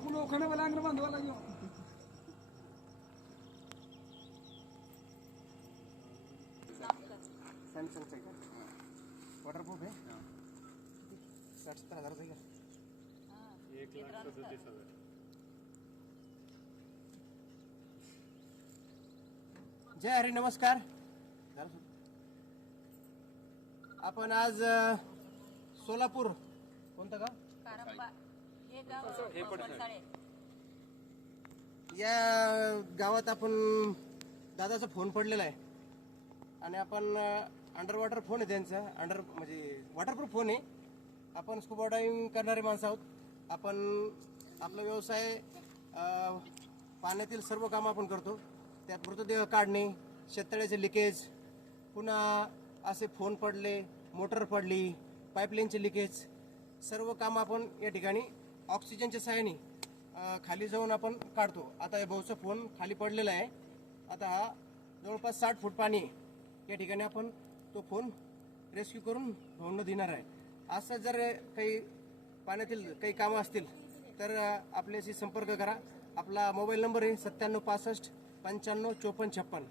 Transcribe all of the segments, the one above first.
नको लोखंड मला अंगर बांधवा लागेल सॅमसंगचं आहे? का वॉटरप्रूफ आहे साठ सत्तर का एक लाख सदतीस हजार. जय हरी नमस्कार? आपण आज सोलापूर कोणतं गाव? हे गाव या गावात आपण दादाचा फोन पडलेला आहे. आणि आपण अंडर वॉटर फोन आहे त्यांचा. अंडर म्हणजे वॉटरप्रूफ फोन आहे. आपण स्कुबा डायव्हिंग करणारे माणसं आहोत. आपण आपला व्यवसाय अ, पाण्यातील सर्व कामं आपण करतो. त्यात मृतदेह काढणे शेततळ्याचे लिकेज पुन्हा असे फोन पडले मोटर पडली पाईपलाईनचे लिकेज सर्व कामं आपण या ठिकाणी ऑक्सिजनच्या सहाय्याने खाली जाऊन आपण काढतो. आता या भाऊचा फोन खाली पडलेला आहे. आता हा जवळपास साठ फूट पाणी आहे. या ठिकाणी आपण तो फोन रेस्क्यू करून भाऊंना देणार आहे. असं जर काही पाण्यातील काही कामं असतील तर आपल्याशी संपर्क करा. आपला मोबाईल नंबर आहे सत्त्याण्णव पासष्ट पंच्याण्णव चोपन्न छप्पन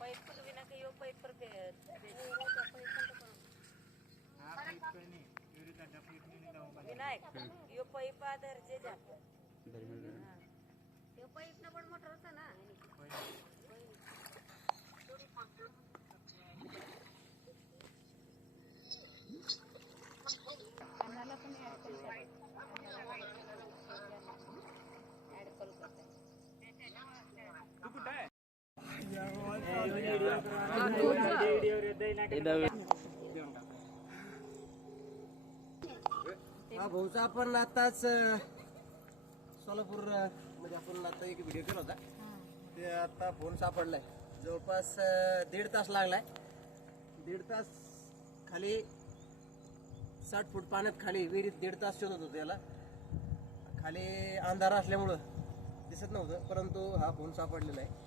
पाईप विना काही यो पाईप पर बे- विनायक यो पाईप आधार जे. जा. यो पाईप न पण मोटर होता ना. पण ऍड करू. ऍड करू करता हा भाऊचा आपण आताच सोलापूरमध्ये आपण आता एक व्हिडिओ केला होता. ते आता फोन सापडलाय. जवळपास दीड तास लागलाय. दीड तास खाली साठ फूट पाण्यात खाली विहिरीत दीड तास शोधत होतो याला. खाली अंधार असल्यामुळं दिसत नव्हतं परंतु हा फोन सापडलेला आहे.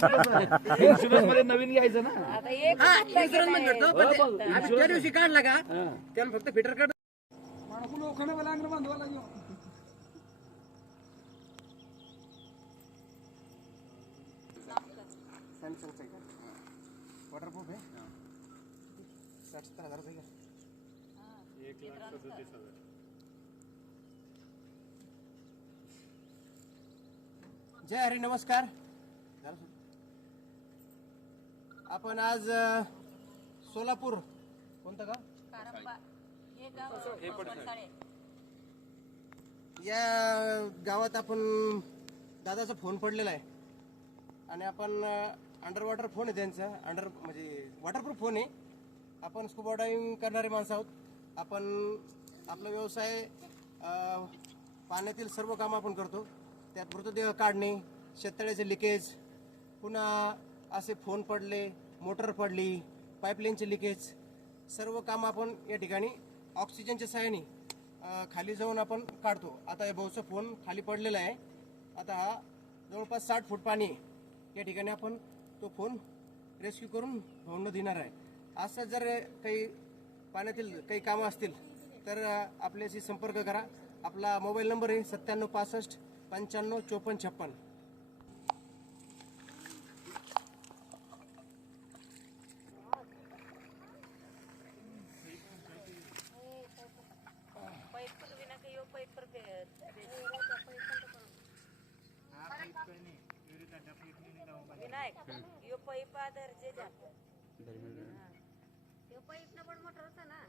मध्ये नवीन घ्यायचं ना. आता एक हा, insurance मध्ये भेटतो, पण ते आम्ही त्या दिवशी काढला का त्यानं फक्त फिटर काढ वॉटरप्रूफ आहे? साठ सत्तर हजाराचं जय हरी नमस्कार. झालं? सुरू? आपण आज अ, सोलापूर कोणतं गाव? कारंबा. हे गाव. या गावात आपण दादाचा फोन पडलेला आहे. आणि आपण अंडर वॉटर फोन आहे त्यांचा. अंडर म्हणजे वॉटरप्रूफ फोन आहे. आपण स्कुबा डायव्हिंग करणारे माणसं आहोत. आपण आपला व्यवसाय अ, पाण्यातील सर्व कामं आपण करतो. त्यात मृतदेह काढणे शेततळ्याचे लिकेज पुन्हा असे फोन पडले मोटर पडली पाईपलाईनचे लिकेज सर्व कामं आपण या ठिकाणी ऑक्सिजनच्या साहाय्याने खाली जाऊन आपण काढतो. आता या भाऊचा फोन खाली पडलेला आहे. आता हा जवळपास साठ फूट पाणी आहे. या ठिकाणी आपण तो फोन रेस्क्यू करून भाऊंना देणार आहे. असं जर काही पाण्यातील काही कामं असतील तर आपल्याशी संपर्क करा. आपला मोबाईल नंबर आहे सत्त्याण्णव पासष्ट पंच्याण्णव चोपन्न छप्पन पाईप विना काही यो पाईप पर बे- विनायक यो पाईप आधार जे जा यो पाईप न पण मोटर होता ना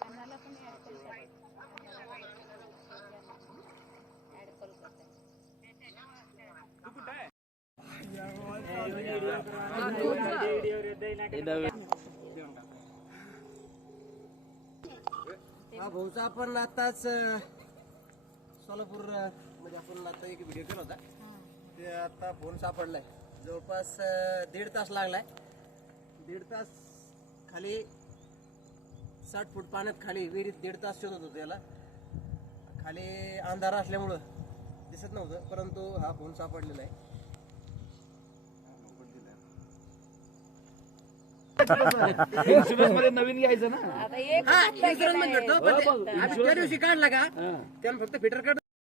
अन्नाला पण ऍड करू ऍड करू करता हा भाऊचा आपण आताच सोलापूरमध्ये म्हणजे आपण आता एक व्हिडिओ केला होता. ते आता फोन सापडलाय. जवळपास दीड तास लागलाय. दीड तास खाली साठ फूट पाण्यात खाली विहिरीत दीड तास शोधत होतो याला. खाली अंधार असल्यामुळं दिसत नव्हतं परंतु हा फोन सापडलेला आहे. इन्शुरन्समध्ये नवीन घ्यायचं ना. आता एक हा, पण ते आम्ही त्या दिवशी काढला का. त्यानं फक्त फिटर काढ